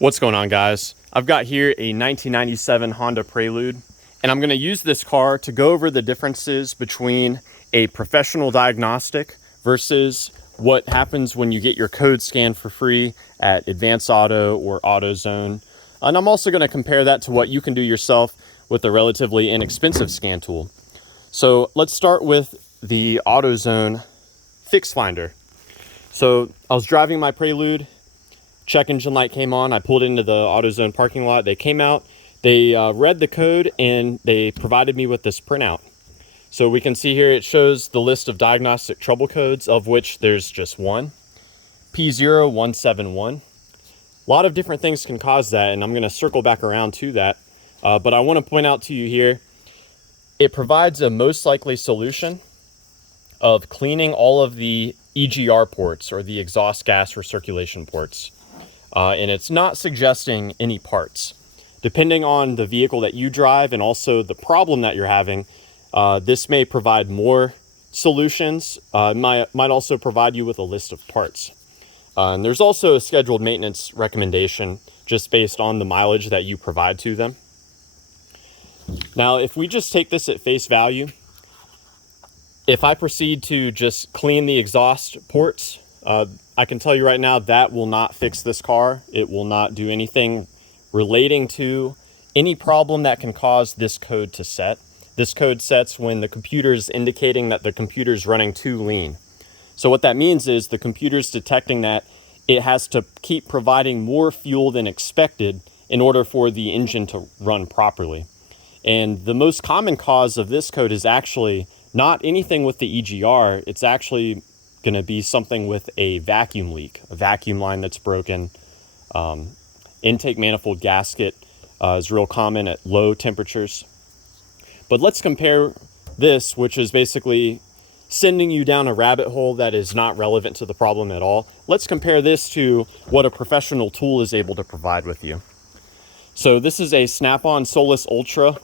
What's going on, guys? I've got here a 1997 Honda Prelude, and I'm going to use this car to go over the differences between a professional diagnostic versus what happens when you get your code scanned for free at Advanced Auto or AutoZone. And I'm also going to compare that to what you can do yourself with a relatively inexpensive scan tool. So let's start with the AutoZone Fix Finder. So I was driving my Prelude. Check engine light came on. I pulled into the AutoZone parking lot. They came out, they read the code, and they provided me with this printout. So we can see here it shows the list of diagnostic trouble codes, of which there's just one, P0171. A lot of different things can cause that, and I'm going to circle back around to that. But I want to point out to you here, it provides a most likely solution of cleaning all of the EGR ports, or the exhaust gas recirculation ports. And it's not suggesting any parts. Depending on the vehicle that you drive and also the problem that you're having, this may provide more solutions. Might also provide you with a list of parts. And there's also a scheduled maintenance recommendation just based on the mileage that you provide to them. Now, if we just take this at face value, if I proceed to just clean the exhaust ports, I can tell you right now that will not fix this car. It will not do anything relating to any problem that can cause this code to set. This code sets when the computer is indicating that the computer is running too lean. So what that means is the computer is detecting that it has to keep providing more fuel than expected in order for the engine to run properly. And the most common cause of this code is actually not anything with the EGR. It's actually going to be something with a vacuum leak, a vacuum line that's broken. Intake manifold gasket is real common at low temperatures. But let's compare this, which is basically sending you down a rabbit hole that is not relevant to the problem at all. Let's compare this to what a professional tool is able to provide with you. So this is a Snap-on Solus Ultra.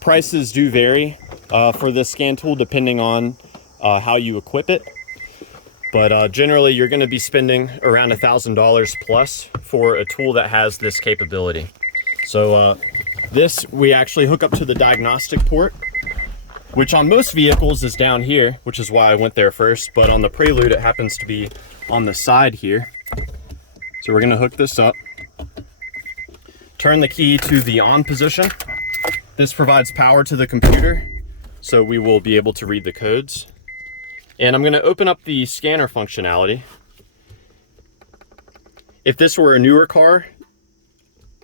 Prices do vary for this scan tool depending on how you equip it. But generally, you're going to be spending around $1,000 plus for a tool that has this capability. So this, we actually hook up to the diagnostic port, which on most vehicles is down here, which is why I went there first. But on the Prelude, it happens to be on the side here. So we're going to hook this up. Turn the key to the on position. This provides power to the computer, so we will be able to read the codes. And I'm going to open up the scanner functionality. If this were a newer car,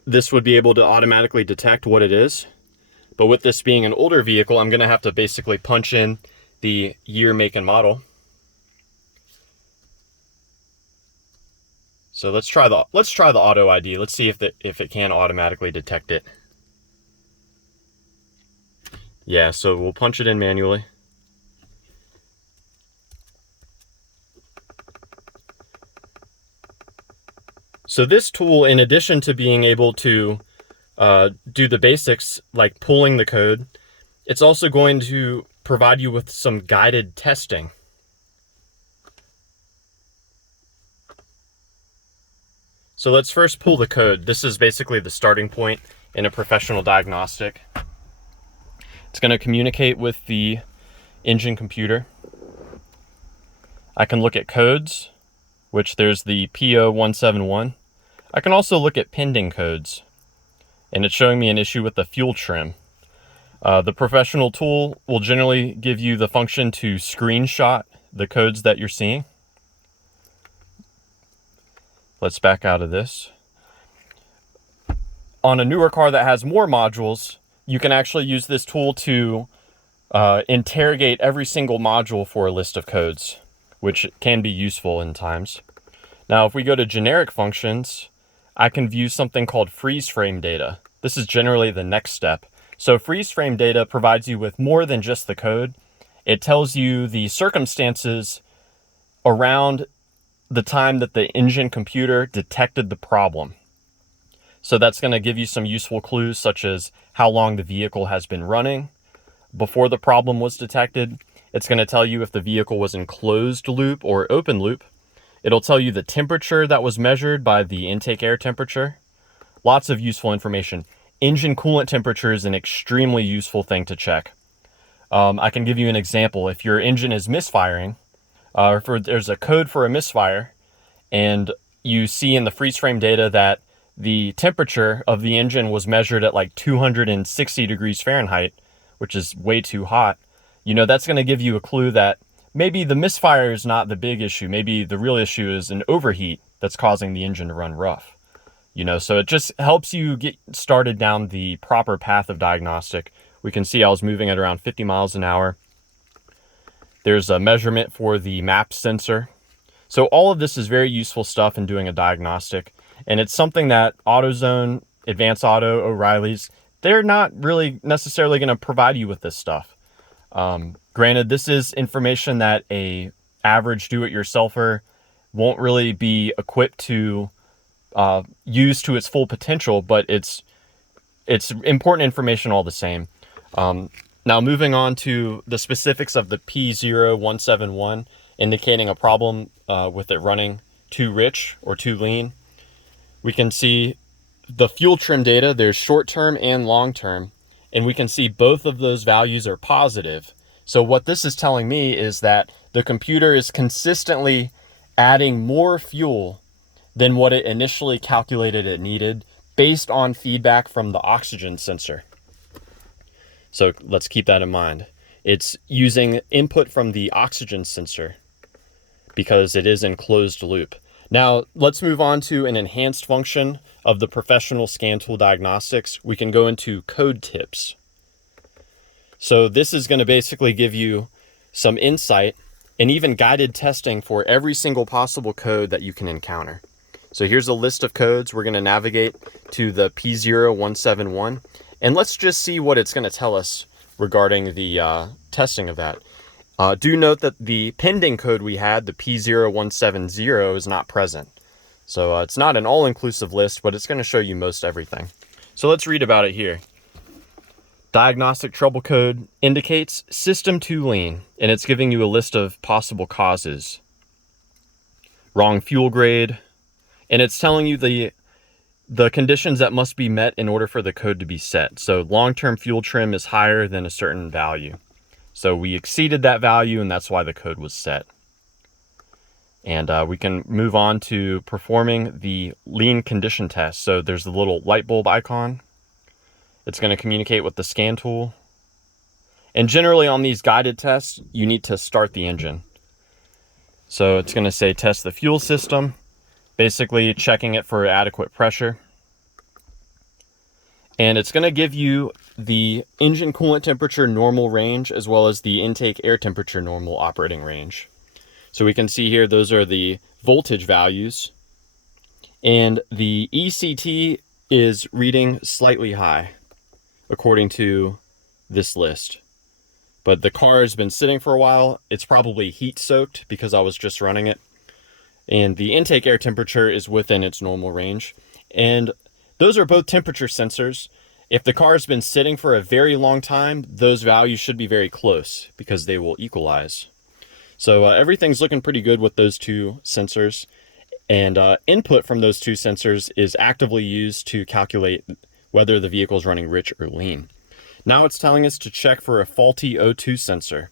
this would be able to automatically detect what it is. But with this being an older vehicle, I'm going to have to basically punch in the year, make, and model. So let's try the auto ID. Let's see if it can automatically detect it. Yeah, so we'll punch it in manually. So this tool, in addition to being able to do the basics like pulling the code, it's also going to provide you with some guided testing. So let's first pull the code. This is basically the starting point in a professional diagnostic. It's going to communicate with the engine computer. I can look at codes, which there's the P0171. I can also look at pending codes, and it's showing me an issue with the fuel trim. The professional tool will generally give you the function to screenshot the codes that you're seeing. Let's back out of this. On a newer car that has more modules, you can actually use this tool to interrogate every single module for a list of codes, which can be useful in times. Now, if we go to generic functions, I can view something called freeze frame data. This is generally the next step. So freeze frame data provides you with more than just the code. It tells you the circumstances around the time that the engine computer detected the problem. So that's going to give you some useful clues, such as how long the vehicle has been running before the problem was detected. It's going to tell you if the vehicle was in closed loop or open loop. It'll tell you the temperature that was measured by the intake air temperature. Lots of useful information. Engine coolant temperature is an extremely useful thing to check. I can give you an example. If your engine is misfiring, there's a code for a misfire, and you see in the freeze frame data that the temperature of the engine was measured at like 260 degrees Fahrenheit, which is way too hot, that's going to give you a clue that maybe the misfire is not the big issue. Maybe the real issue is an overheat that's causing the engine to run rough. So it just helps you get started down the proper path of diagnostic. We can see I was moving at around 50 miles an hour. There's a measurement for the MAP sensor. So all of this is very useful stuff in doing a diagnostic. And it's something that AutoZone, Advanced Auto, O'Reilly's, they're not really necessarily going to provide you with this stuff. Granted, this is information that a average do-it-yourselfer won't really be equipped to use to its full potential, but it's important information all the same. Now moving on to the specifics of the P0171, indicating a problem with it running too rich or too lean. We can see the fuel trim data. There's short-term and long-term, and we can see both of those values are positive. So what this is telling me is that the computer is consistently adding more fuel than what it initially calculated it needed based on feedback from the oxygen sensor. So let's keep that in mind. It's using input from the oxygen sensor because it is in closed loop. Now let's move on to an enhanced function of the professional scan tool diagnostics. We can go into code tips. So this is going to basically give you some insight and even guided testing for every single possible code that you can encounter. So here's a list of codes. We're going to navigate to the P0171, and let's just see what it's going to tell us regarding the testing of that. Do note that the pending code we had, the P0170, is not present. So it's not an all-inclusive list, but it's going to show you most everything. So let's read about it here. Diagnostic trouble code indicates system too lean, and it's giving you a list of possible causes. Wrong fuel grade, and it's telling you the conditions that must be met in order for the code to be set. So long-term fuel trim is higher than a certain value. So we exceeded that value, and that's why the code was set. And we can move on to performing the lean condition test. So there's the little light bulb icon. It's going to communicate with the scan tool. And generally on these guided tests, you need to start the engine. So it's going to say test the fuel system, basically checking it for adequate pressure. And it's going to give you the engine coolant temperature normal range as well as the intake air temperature normal operating range. So we can see here those are the voltage values, and the ECT is reading slightly high according to this list. But the car has been sitting for a while. It's probably heat soaked because I was just running it. And the intake air temperature is within its normal range. And those are both temperature sensors. If the car has been sitting for a very long time, those values should be very close because they will equalize. So everything's looking pretty good with those two sensors. And input from those two sensors is actively used to calculate whether the vehicle is running rich or lean. Now it's telling us to check for a faulty O2 sensor.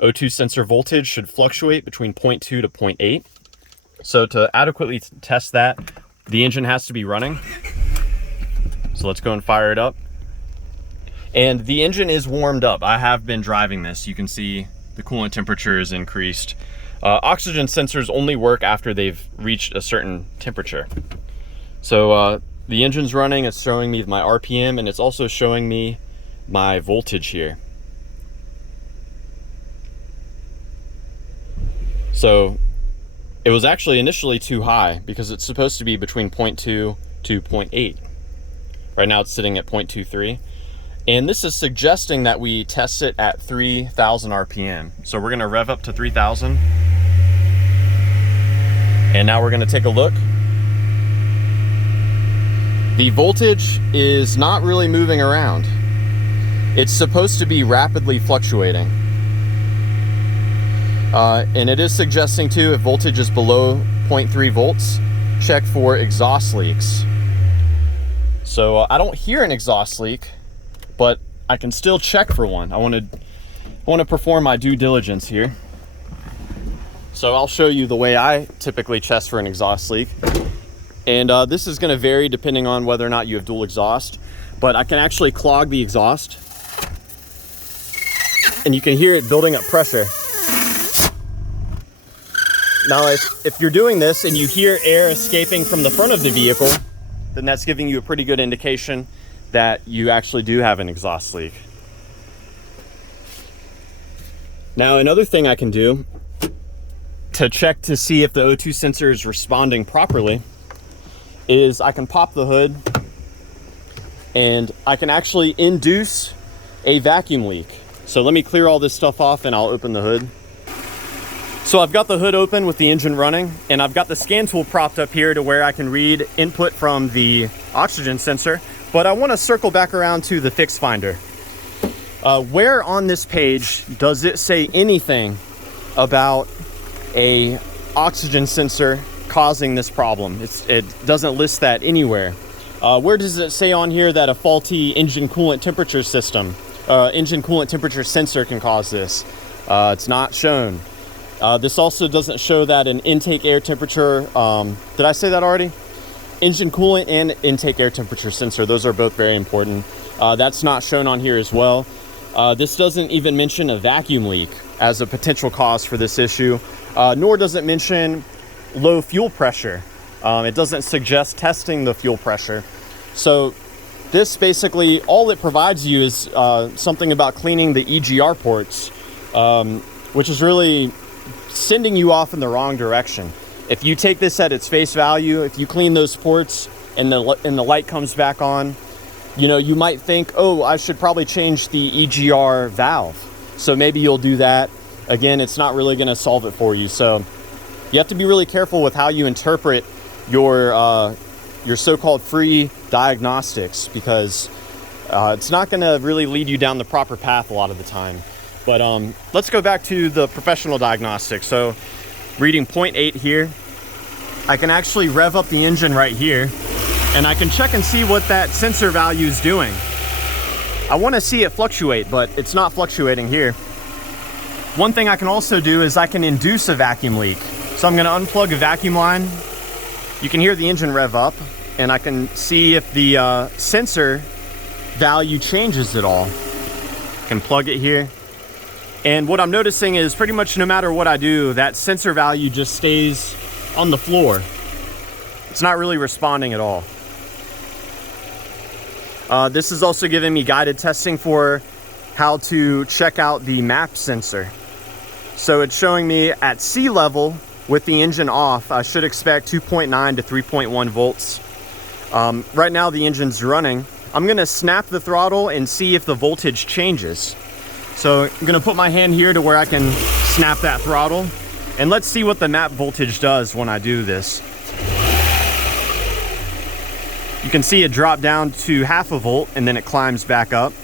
O2 sensor voltage should fluctuate between 0.2 to 0.8. So to adequately test that, the engine has to be running. So let's go and fire it up. And the engine is warmed up. I have been driving this. You can see the coolant temperature is increased. Oxygen sensors only work after they've reached a certain temperature. So the engine's running, it's showing me my RPM, and it's also showing me my voltage here. So it was actually initially too high because it's supposed to be between 0.2 to 0.8. Right now it's sitting at 0.23. And this is suggesting that we test it at 3,000 RPM. So we're gonna rev up to 3,000. And now we're gonna take a look. The voltage is not really moving around. It's supposed to be rapidly fluctuating. And it is suggesting too, if voltage is below 0.3 volts, check for exhaust leaks. So I don't hear an exhaust leak, but I can still check for one. I want to perform my due diligence here. So I'll show you the way I typically test for an exhaust leak. And this is going to vary depending on whether or not you have dual exhaust, but I can actually clog the exhaust and you can hear it building up pressure. Now, if you're doing this and you hear air escaping from the front of the vehicle, then that's giving you a pretty good indication that you actually do have an exhaust leak. Now, another thing I can do to check to see if the O2 sensor is responding properly is I can pop the hood and I can actually induce a vacuum leak. So let me clear all this stuff off and I'll open the hood. So I've got the hood open with the engine running and I've got the scan tool propped up here to where I can read input from the oxygen sensor, but I want to circle back around to the fix finder. Where on this page does it say anything about a oxygen sensor causing this problem? It doesn't list that anywhere. Where does it say on here that a faulty engine coolant temperature system, engine coolant temperature sensor can cause this? It's not shown. This also doesn't show that an intake air temperature, did I say that already? Engine coolant and intake air temperature sensor, those are both very important. That's not shown on here as well. This doesn't even mention a vacuum leak as a potential cause for this issue, nor does it mention low fuel pressure. It doesn't suggest testing the fuel pressure. So this basically, all it provides you is something about cleaning the EGR ports, which is really sending you off in the wrong direction. If you take this at its face value, if you clean those ports and the light comes back on, you know, you might think, oh, I should probably change the EGR valve. So maybe you'll do that. Again, it's not really going to solve it for you. So you have to be really careful with how you interpret your so-called free diagnostics, because it's not going to really lead you down the proper path a lot of the time. But let's go back to the professional diagnostics. So reading 0.8 here, I can actually rev up the engine right here and I can check and see what that sensor value is doing. I want to see it fluctuate, but it's not fluctuating here. One thing I can also do is I can induce a vacuum leak. So I'm going to unplug a vacuum line. You can hear the engine rev up and I can see if the sensor value changes at all. I can plug it here. And what I'm noticing is pretty much no matter what I do, that sensor value just stays on the floor. It's not really responding at all. This is also giving me guided testing for how to check out the MAP sensor. So it's showing me at sea level with the engine off, I should expect 2.9 to 3.1 volts. Right now the engine's running. I'm gonna snap the throttle and see if the voltage changes. So I'm gonna put my hand here to where I can snap that throttle, and let's see what the MAP voltage does when I do this. You can see it drop down to 0.5 volt and then it climbs back up.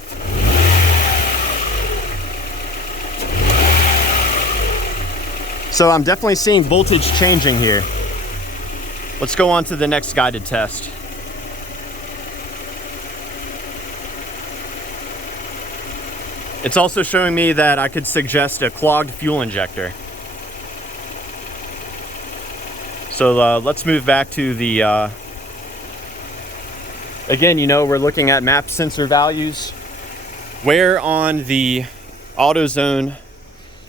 So I'm definitely seeing voltage changing here. Let's go on to the next guided test. It's also showing me that I could suggest a clogged fuel injector. So let's move back to the, again, you know, we're looking at MAP sensor values. Where on the AutoZone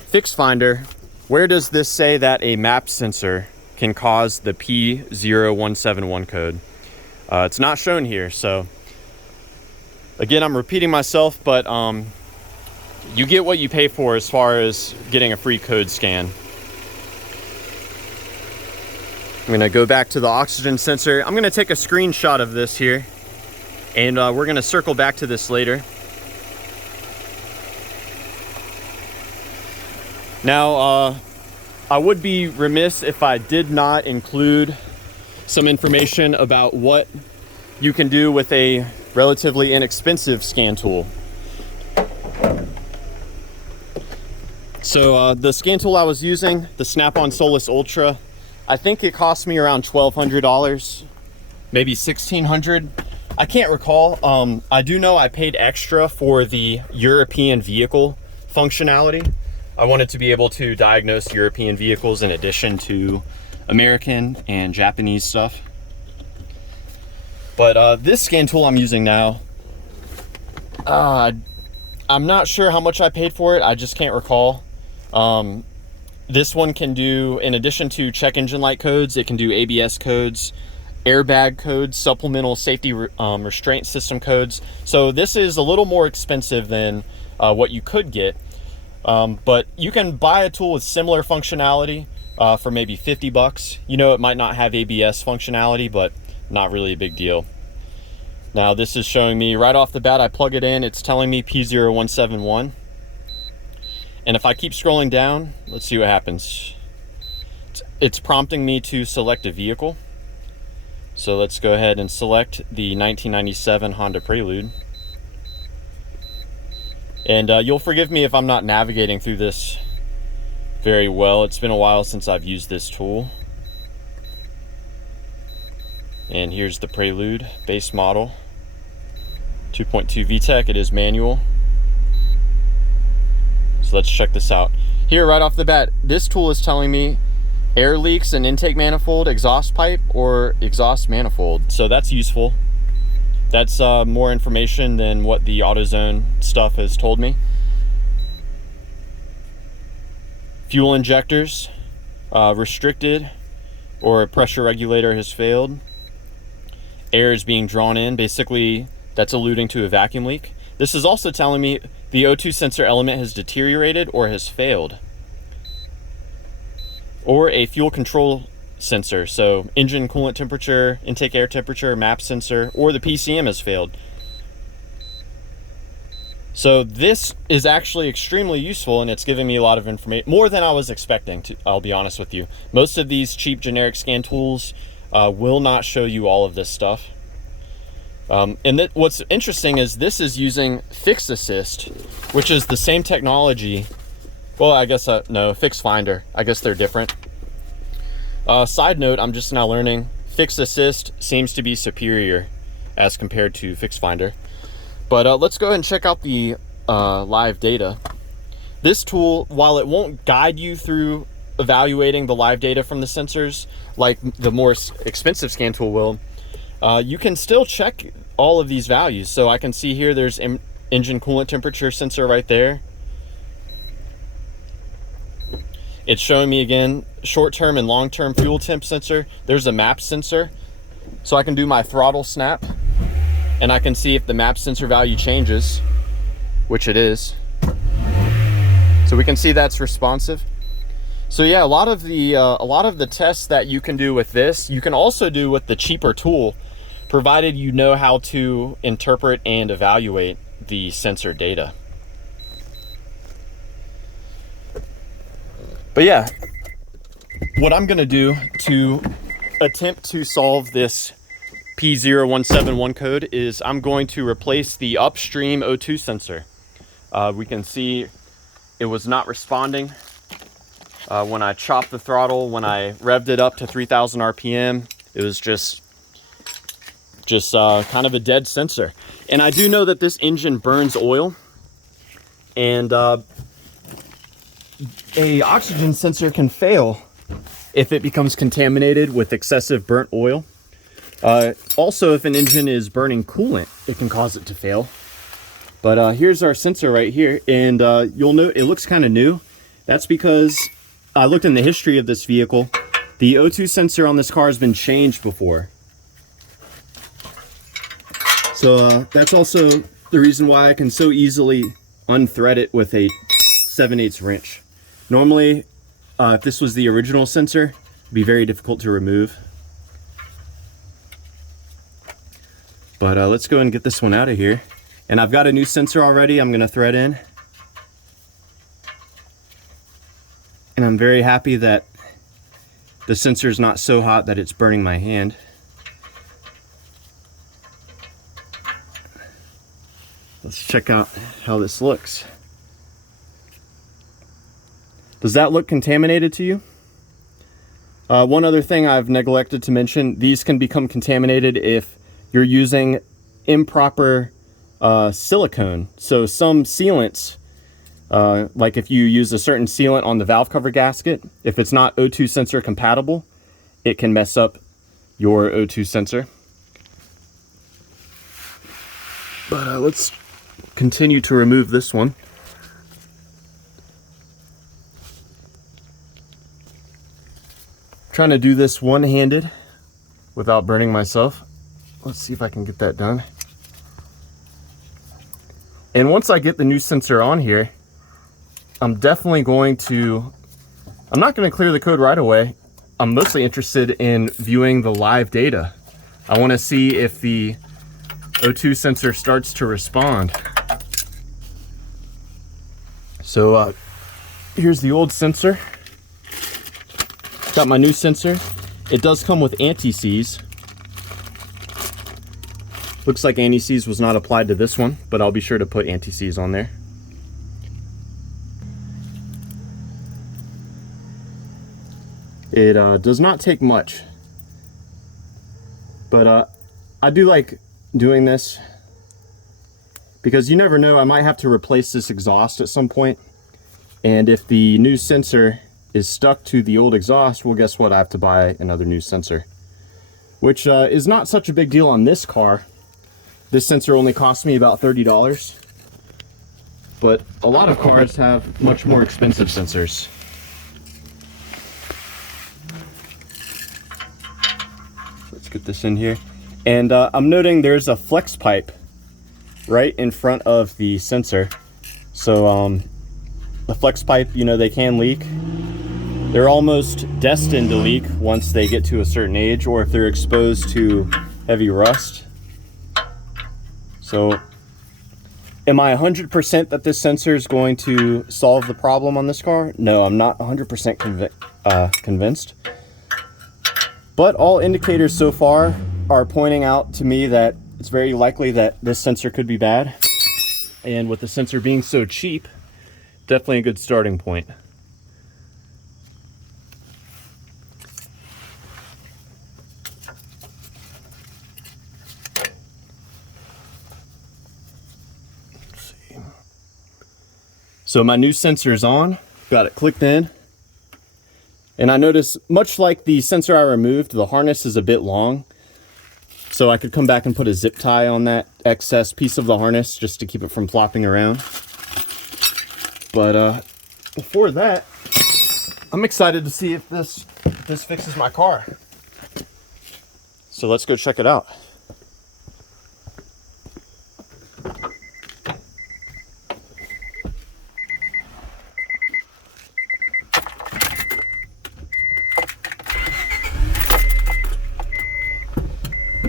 fix finder, where does this say that a MAP sensor can cause the P0171 code? It's not shown here. So again, I'm repeating myself, but you get what you pay for as far as getting a free code scan. I'm gonna go back to the oxygen sensor. I'm gonna take a screenshot of this here, and we're gonna circle back to this later. Now, I would be remiss if I did not include some information about what you can do with a relatively inexpensive scan tool. So the scan tool I was using, the Snap-on Solus Ultra, I think it cost me around $1,200, maybe $1,600. I can't recall. I do know I paid extra for the European vehicle functionality. I wanted to be able to diagnose European vehicles in addition to American and Japanese stuff. But this scan tool I'm using now, I'm not sure how much I paid for it. I just can't recall. This one can do, in addition to check engine light codes, it can do ABS codes, airbag codes, supplemental safety restraint system codes. So this is a little more expensive than what you could get. But you can buy a tool with similar functionality for maybe 50 bucks. You know, it might not have ABS functionality, but not really a big deal. Now this is showing me right off the bat, I plug it in, it's telling me P0171. And if I keep scrolling down, let's see what happens. It's prompting me to select a vehicle. So let's go ahead and select the 1997 Honda Prelude. And you'll forgive me if I'm not navigating through this very well. It's been a while since I've used this tool. And here's the Prelude base model. 2.2 VTEC, it is manual. So let's check this out. Here right off the bat, this tool is telling me air leaks in intake manifold, exhaust pipe, or exhaust manifold. So that's useful. That's more information than what the AutoZone stuff has told me. Fuel injectors, restricted, or a pressure regulator has failed. Air is being drawn in. Basically, that's alluding to a vacuum leak. This is also telling me the O2 sensor element has deteriorated or has failed. Or a fuel control sensor, so engine coolant temperature, intake air temperature, map sensor, or the PCM has failed. So this is actually extremely useful, and it's giving me a lot of information, more than I was expecting, I'll be honest with you. Most of these cheap generic scan tools will not show you all of this stuff. And what's interesting is this is using Fix Assist, which is the same technology. Well, I guess, no, Fix Finder. I guess they're different. Side note, I'm just now learning, Fix Assist seems to be superior as compared to Fix Finder. But let's go ahead and check out the live data. This tool, while it won't guide you through evaluating the live data from the sensors like the more expensive scan tool will, you can still check all of these values. So I can see here there's engine coolant temperature sensor right there. It's showing me again short-term and long-term fuel temp sensor. There's a map sensor, so I can do my throttle snap and I can see if the map sensor value changes, which it is. So we can see that's responsive. So yeah, a lot of the tests that you can do with this, you can also do with the cheaper tool, provided you know how to interpret and evaluate the sensor data. But yeah, what I'm gonna do to attempt to solve this P0171 code is I'm going to replace the upstream O2 sensor. We can see it was not responding when I chopped the throttle. When I revved it up to 3,000 RPM, it was just kind of a dead sensor. And I do know that this engine burns oil, and a oxygen sensor can fail if it becomes contaminated with excessive burnt oil. Also, if an engine is burning coolant, it can cause it to fail. But here's our sensor right here, and you'll note it looks kind of new. That's because I looked in the history of this vehicle. The O2 sensor on this car has been changed before. So that's also the reason why I can so easily unthread it with a 7/8 wrench. Normally, if this was the original sensor, it'd be very difficult to remove. But let's go and get this one out of here. And I've got a new sensor already I'm gonna thread in. And I'm very happy that the sensor is not so hot that it's burning my hand. Let's check out how this looks. Does that look contaminated to you? One other thing I've neglected to mention, these can become contaminated if you're using improper silicone. So some sealants, like if you use a certain sealant on the valve cover gasket, if it's not O2 sensor compatible, it can mess up your O2 sensor. But let's continue to remove this one. Trying to do this one-handed without burning myself. Let's see if I can get that done. And once I get the new sensor on here, I'm definitely going to, I'm not going to clear the code right away. I'm mostly interested in viewing the live data. I want to see if the O2 sensor starts to respond. So here's the old sensor. Got my new sensor. It does come with anti-seize. Looks like anti-seize was not applied to this one, but I'll be sure to put anti-seize on there. It does not take much, but I do like doing this because you never know, I might have to replace this exhaust at some point, and if the new sensor is stuck to the old exhaust, well, guess what? I have to buy another new sensor, which is not such a big deal on this car. This sensor only cost me about $30, but a lot of cars have much more expensive sensors. Let's get this in here. And I'm noting there's a flex pipe right in front of the sensor. So the flex pipe, you know, they can leak. They're almost destined to leak once they get to a certain age, or if they're exposed to heavy rust. So am I 100% that this sensor is going to solve the problem on this car? No, I'm not 100% convinced. But all indicators so far are pointing out to me that it's very likely that this sensor could be bad. And with the sensor being so cheap, definitely a good starting point. So my new sensor is on, got it clicked in, and I notice, much like the sensor I removed, the harness is a bit long, so I could come back and put a zip tie on that excess piece of the harness just to keep it from flopping around. But before that, I'm excited to see if this fixes my car. So let's go check it out.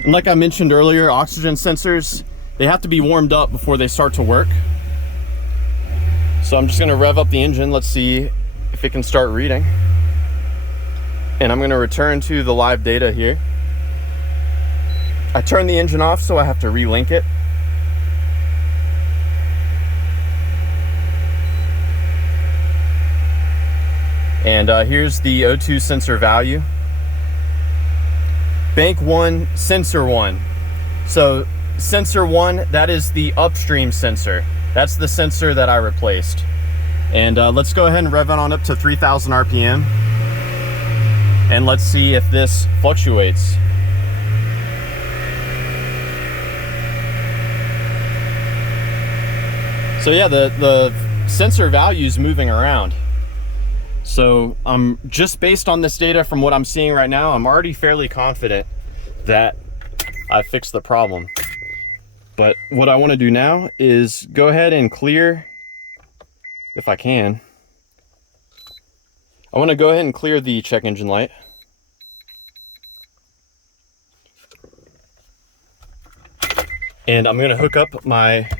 And like I mentioned earlier, oxygen sensors, they have to be warmed up before they start to work. So I'm just gonna rev up the engine. Let's see if it can start reading. And I'm gonna return to the live data here. I turned the engine off, so I have to relink it. And here's the O2 sensor value. Bank 1, sensor 1. So sensor 1, that is the upstream sensor. That's the sensor that I replaced. And let's go ahead and rev it on up to 3,000 RPM. And let's see if this fluctuates. So yeah, the sensor value is moving around. So I'm just based on this data from what I'm seeing right now, I'm already fairly confident that I fixed the problem. But what I want to do now is go ahead and clear, if I can. I want to go ahead and clear the check engine light. And I'm going to hook up my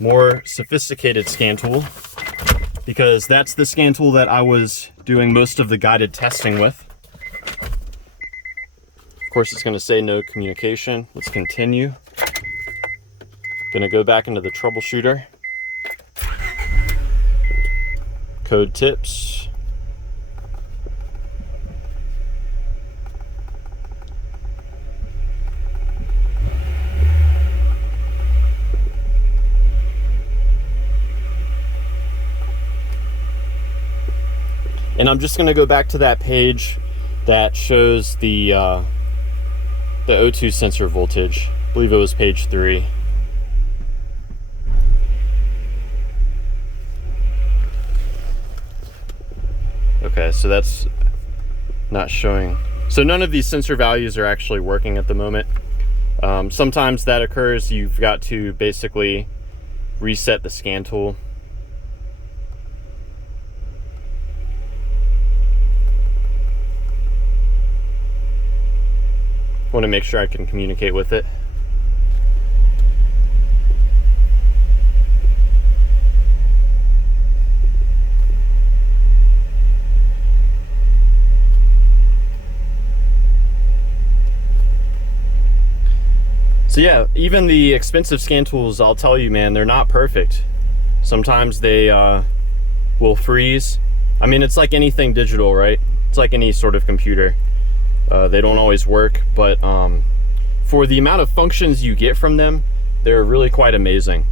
more sophisticated scan tool, because that's the scan tool that I was doing most of the guided testing with. Of course, it's going to say no communication. Let's continue. Going to go back into the troubleshooter. Code tips. And I'm just gonna go back to that page that shows the O2 sensor voltage. I believe it was page 3. Okay, so that's not showing. So none of these sensor values are actually working at the moment. Sometimes that occurs. You've got to basically reset the scan tool. I want to make sure I can communicate with it. So yeah, even the expensive scan tools, I'll tell you, man, they're not perfect. Sometimes they will freeze. I mean, it's like anything digital, right? It's like any sort of computer. They don't always work, but for the amount of functions you get from them, they're really quite amazing.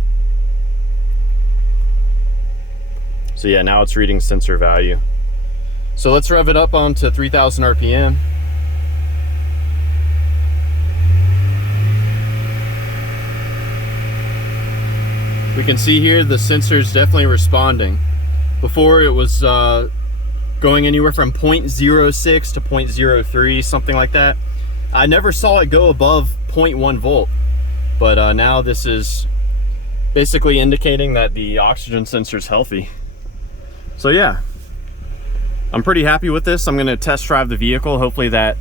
So yeah, now it's reading sensor value. So let's rev it up onto 3000 RPM. We can see here the sensor's definitely responding. Before it was going anywhere from 0.06 to 0.03, something like that. I never saw it go above 0.1 volt, but now this is basically indicating that the oxygen sensor is healthy. So yeah, I'm pretty happy with this. I'm going to test drive the vehicle. Hopefully that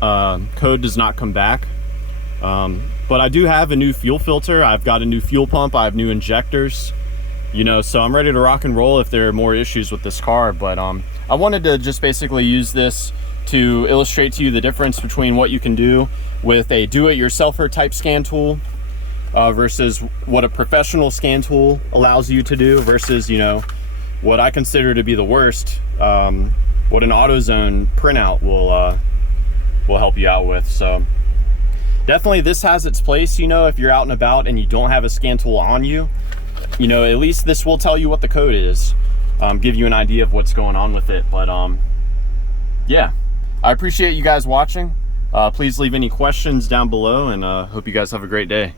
code does not come back. But I do have a new fuel filter. I've got a new fuel pump. I have new injectors, you know, so I'm ready to rock and roll if there are more issues with this car. But I wanted to just basically use this to illustrate to you the difference between what you can do with a do-it-yourselfer type scan tool versus what a professional scan tool allows you to do versus, you know, what I consider to be the worst, what an AutoZone printout will help you out with. So definitely this has its place, you know, if you're out and about and you don't have a scan tool on you, you know, at least this will tell you what the code is, give you an idea of what's going on with it. But yeah, I appreciate you guys watching. Please leave any questions down below, and hope you guys have a great day.